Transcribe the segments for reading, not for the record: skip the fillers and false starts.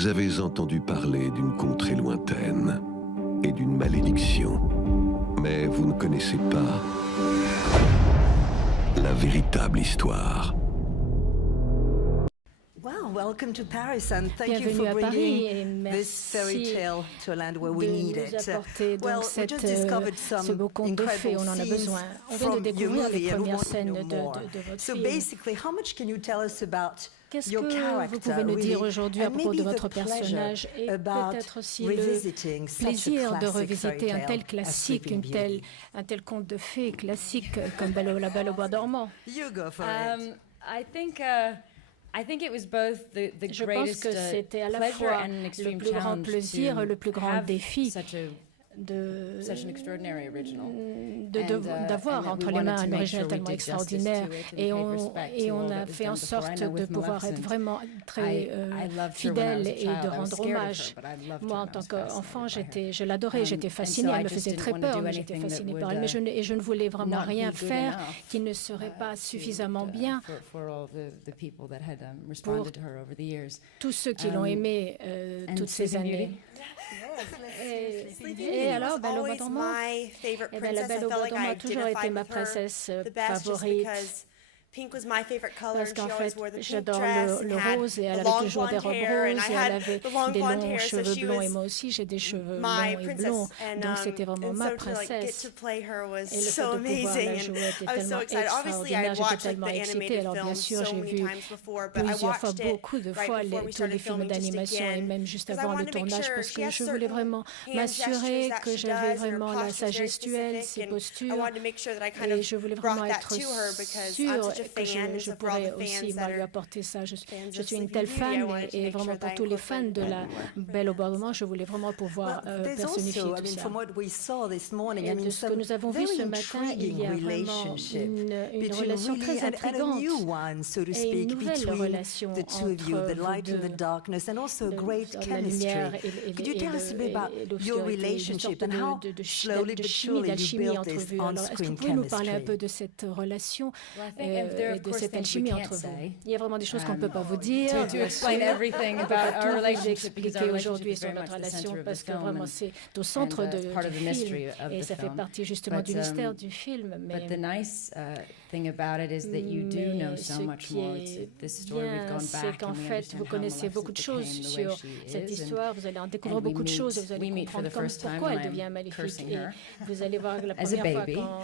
Vous avez entendu parler d'une contrée lointaine et d'une malédiction, mais vous ne connaissez pas la véritable histoire. Wow, welcome to Paris and thank you Bienvenue for à Paris et bringing this fairy merci tale to a land where de we need nous it. apporter donc Well, we just discovered ce some beau conte de fées, incredible on en a scenes besoin. On vient de from your découvrir les movie and we premières want to scènes know more. de votre So film. basically, how much can you tell us about Qu'est-ce your que character, vous pouvez nous dire really, aujourd'hui à and propos de maybe votre the pleasure personnage et about peut-être aussi revisiting le such a plaisir de classic revisiter fairy un tale tel as classique, Sleeping Beauty? un tel conte de fées classique comme La Belle au bois dormant? You go for it. I think it was both the Je pense greatest que c'était à la pleasure fois and an le extreme plus grand challenge plaisir, to le plus grand have défi such an extraordinary original. d'avoir And entre we les mains wanted to un make sure original we tellement did justice extraordinaire to it and et paid on, respect et to all on that a was fait done en before. I sorte know de with pouvoir être Maleficent, vraiment très I loved her when I was fidèle a et child. de I was rendre scared of her, hommage. but I loved her Moi, en when I tant was qu'enfant, fascinated by her. je l'adorais, j'étais And fascinée, so elle I me just faisait didn't très want to peur, do mais j'étais anything that fascinée would, par elle. Et je ne voulais vraiment not be rien good faire enough, qui ne serait pas suffisamment bien for all the people that had responded to her over the years. tous ceux qui l'ont aimée And toutes ces Sleeping années. Beauty? Et alors, Belle au bois dormant? Eh bien, la Belle au bois dormant a toujours été ma princesse favorite. Parce qu'en fait, j'adore le rose et elle avait toujours des robes roses et elle avait des longs cheveux blonds et moi aussi j'ai des cheveux longs et blonds. Donc c'était vraiment ma princesse. Et le fait de pouvoir la jouer était tellement extraordinaire, j'étais tellement excitée. Alors bien sûr, j'ai vu plusieurs fois, beaucoup de fois tous les films d'animation et même juste avant le tournage parce que je voulais vraiment m'assurer que j'avais vraiment sa gestuelle, ses postures et je voulais vraiment être sûre que je pourrais aussi lui apporter ça. Je suis une telle fan et vraiment pour tous les fans de la Belle au bois dormant, je voulais vraiment pouvoir personnifier tout ça. Et de ce que nous avons vu ce matin, il y a vraiment une relation très intrigante et une nouvelle relation entre vous deux, la lumière et l'obscurité, une sorte de chimie, d'alchimie entre vous. Alors, est-ce que vous pouvez nous parler un peu de cette relation et de cette alchimie entre vous? Il y a vraiment des choses qu'on ne peut pas vous dire. To explain everything about our relationship, because our expliquer aujourd'hui relationship is sur very notre much the relation center of parce the que film vraiment c'est au centre du film et ça fait partie justement du mystère du film. But the nice thing about it is that you do know so much more. This story we've gone c'est back qu'en and we fait vous understand how connaissez beaucoup de choses Maleficent became sur the way she cette is, histoire, vous allez en découvrir and we beaucoup de choses et vous allez meet for comprendre the first time pourquoi when elle I'm devient maléfique. cursing Et her vous allez voir la as a première fois baby. quand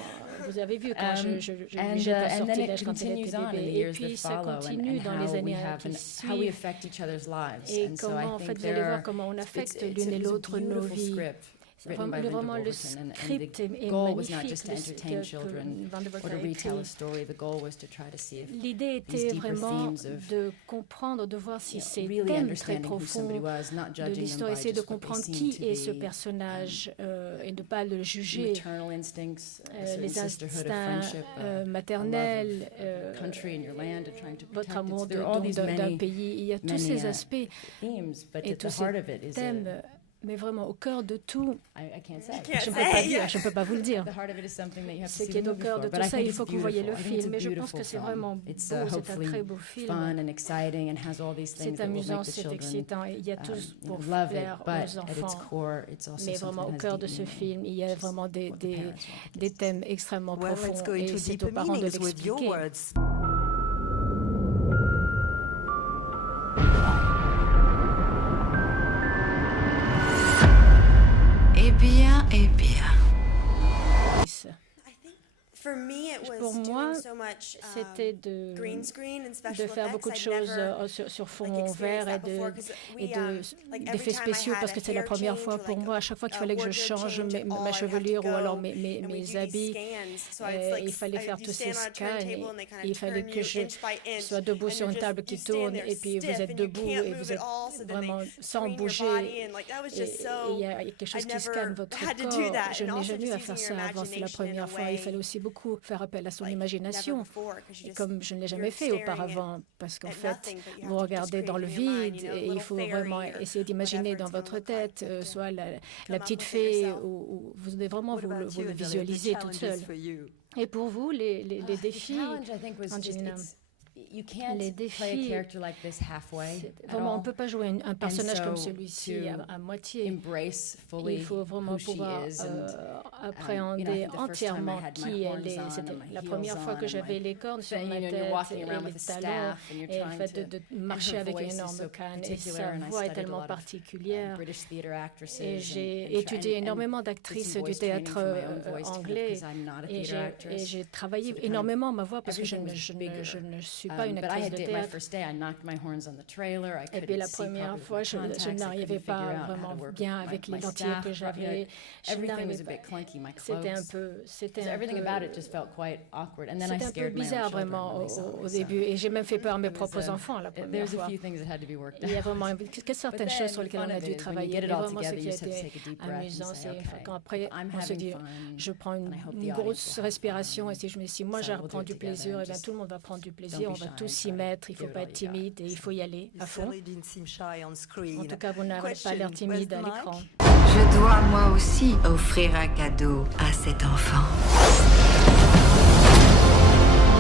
vous avez vu quand je lui and jette un then it sortilège quand elle continues était on in the bébé. Et years that puis ça follow continue and dans how les we années have qui and how we suivent. affect each other's lives. Et And so I comment en think fait vous allez voir comment on affecte l'une et l'autre nos vies. written by Linda Vraiment, le Wolverton, and script the est goal was not magnifique just to entertain children Van der or Wolften to a retell a écrit. story. The goal was to try to see if L'idée these était deeper vraiment themes of de comprendre, de voir si ces really thèmes très understanding who profonds somebody was, not de judging them l'histoire, by essayer de just what they comprendre seem qui to est ce be, personnage et de ne pas le juger. maternal instincts, a certain Les sisterhood of instincts friendship, a maternels, love of country and your land and trying to votre protect it. amour So there are all these d'un many pays. Il y a tous many, ces aspects themes, but et at tous the ces heart of it is thèmes, mais vraiment au cœur de tout, I can't say. je ne peux pas dire, je ne peux pas vous le dire. The heart of it is something that you have to Ce see qui est the au movie cœur for, de but tout I ça, think il it's faut que vous voyez le beautiful. I think it's film. a Et je pense beautiful que c'est film. vraiment beau, It's c'est un hopefully très beau film. fun and exciting and has all these things C'est that will make amusant, the c'est children excitant. Et il y a tous pour love it, plaire but aux at its enfants. core, it's also Mais something vraiment au that has cœur de deep ce meaning, film, il y a which is vraiment what the parents want des to thèmes extrêmement Well, let's profonds go et into c'est aux deeper parents de meanings with your l'expliquer. words. Eh bien. Pour moi, c'était de faire beaucoup de choses sur fond vert et d'effets spéciaux parce que c'est la première fois pour moi. À chaque fois qu'il fallait que je change ma chevelure ou alors mes habits, il fallait faire tous ces scans et il fallait que je sois debout sur une table qui tourne et puis vous êtes debout et vous êtes vraiment sans bouger et il y a quelque chose qui scanne votre corps. Je n'ai jamais eu à faire ça avant, c'est la première fois. Il fallait aussi beaucoup faire appel à son imagination, comme je ne l'ai jamais fait auparavant, parce qu'en fait, vous regardez dans le vide et il faut vraiment essayer d'imaginer dans votre tête, soit la petite fée, ou vous devez vraiment vous le visualiser toute seule. Et pour vous, les défis, Angelina? you can't les play a défis, character like this halfway. vraiment, on ne peut pas jouer un personnage comme so celui-ci to à moitié. Embrace fully Il faut vraiment who she pouvoir is and appréhender the first time I entièrement had my qui elle horns est. on C'était and my la heels première fois on que and j'avais my les cornes sur thing, ma you're tête walking et around les with a talons staff and you're et le trying fait to, de marcher and her avec une voice is énorme so canne. Et particular, sa and I voix est studied a tellement lot of particulière. British theater actresses Et j'ai and étudié énormément d'actrices du théâtre anglais et j'ai travaillé énormément ma voix parce que je ne suis pas une actrice de théâtre. Et puis la première fois, je n'arrivais pas vraiment bien avec les lentilles que j'avais. C'était un peu bizarre vraiment au début. Et j'ai même fait peur à mes propres enfants la première fois. Il y a vraiment certaines choses sur lesquelles on a dû travailler. Et vraiment, ce qui a été amusant, c'est quand après, on se dit, je prends une grosse respiration et si je me dis, si moi, je reprends du plaisir, et bien tout le monde va prendre du plaisir, on va tous s'y mettre, il ne faut pas être timide et il faut y aller à fond. En tout cas, vous n'avez pas l'air timide à l'écran. Je dois moi aussi offrir un cadeau à cet enfant.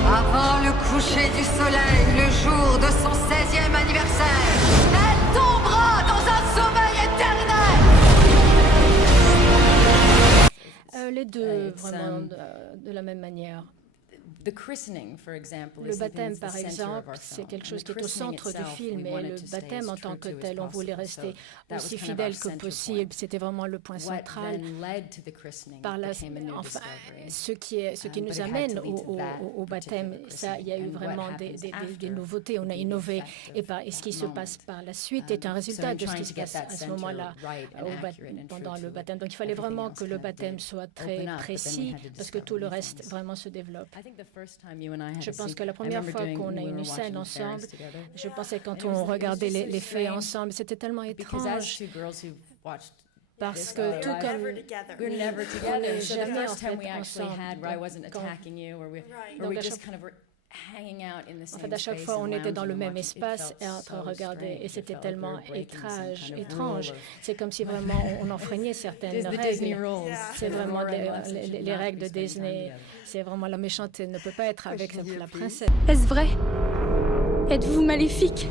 Avant le coucher du soleil, le jour de son 16e anniversaire, elle tombera dans un sommeil éternel. Les deux, vraiment, de la même manière. Le baptême, par exemple, c'est quelque chose qui est au centre du film, et le baptême en tant que tel, on voulait rester aussi fidèle que possible. C'était vraiment le point central. Enfin, ce qui nous amène au baptême, ça, il y a eu vraiment des nouveautés. On a innové, et ce qui se passe par la suite est un résultat de ce qui se passe à ce moment-là pendant le baptême. Donc, il fallait vraiment que le baptême soit très précis, parce que tout le reste vraiment se développe. Je pense que la première fois qu'on a une scène ensemble, je pensais quand on regardait les faits ensemble, c'était tellement étrange. Parce que tout comme on n'est jamais en fait ensemble. En fait, à chaque fois, on était dans le même espace et en train de regarder, et c'était tellement étrange. C'est comme si vraiment on enfreignait certaines règles. C'est vraiment les règles de Disney. C'est vraiment la méchante ne peut pas être avec la princesse. Est-ce vrai? Êtes-vous maléfique?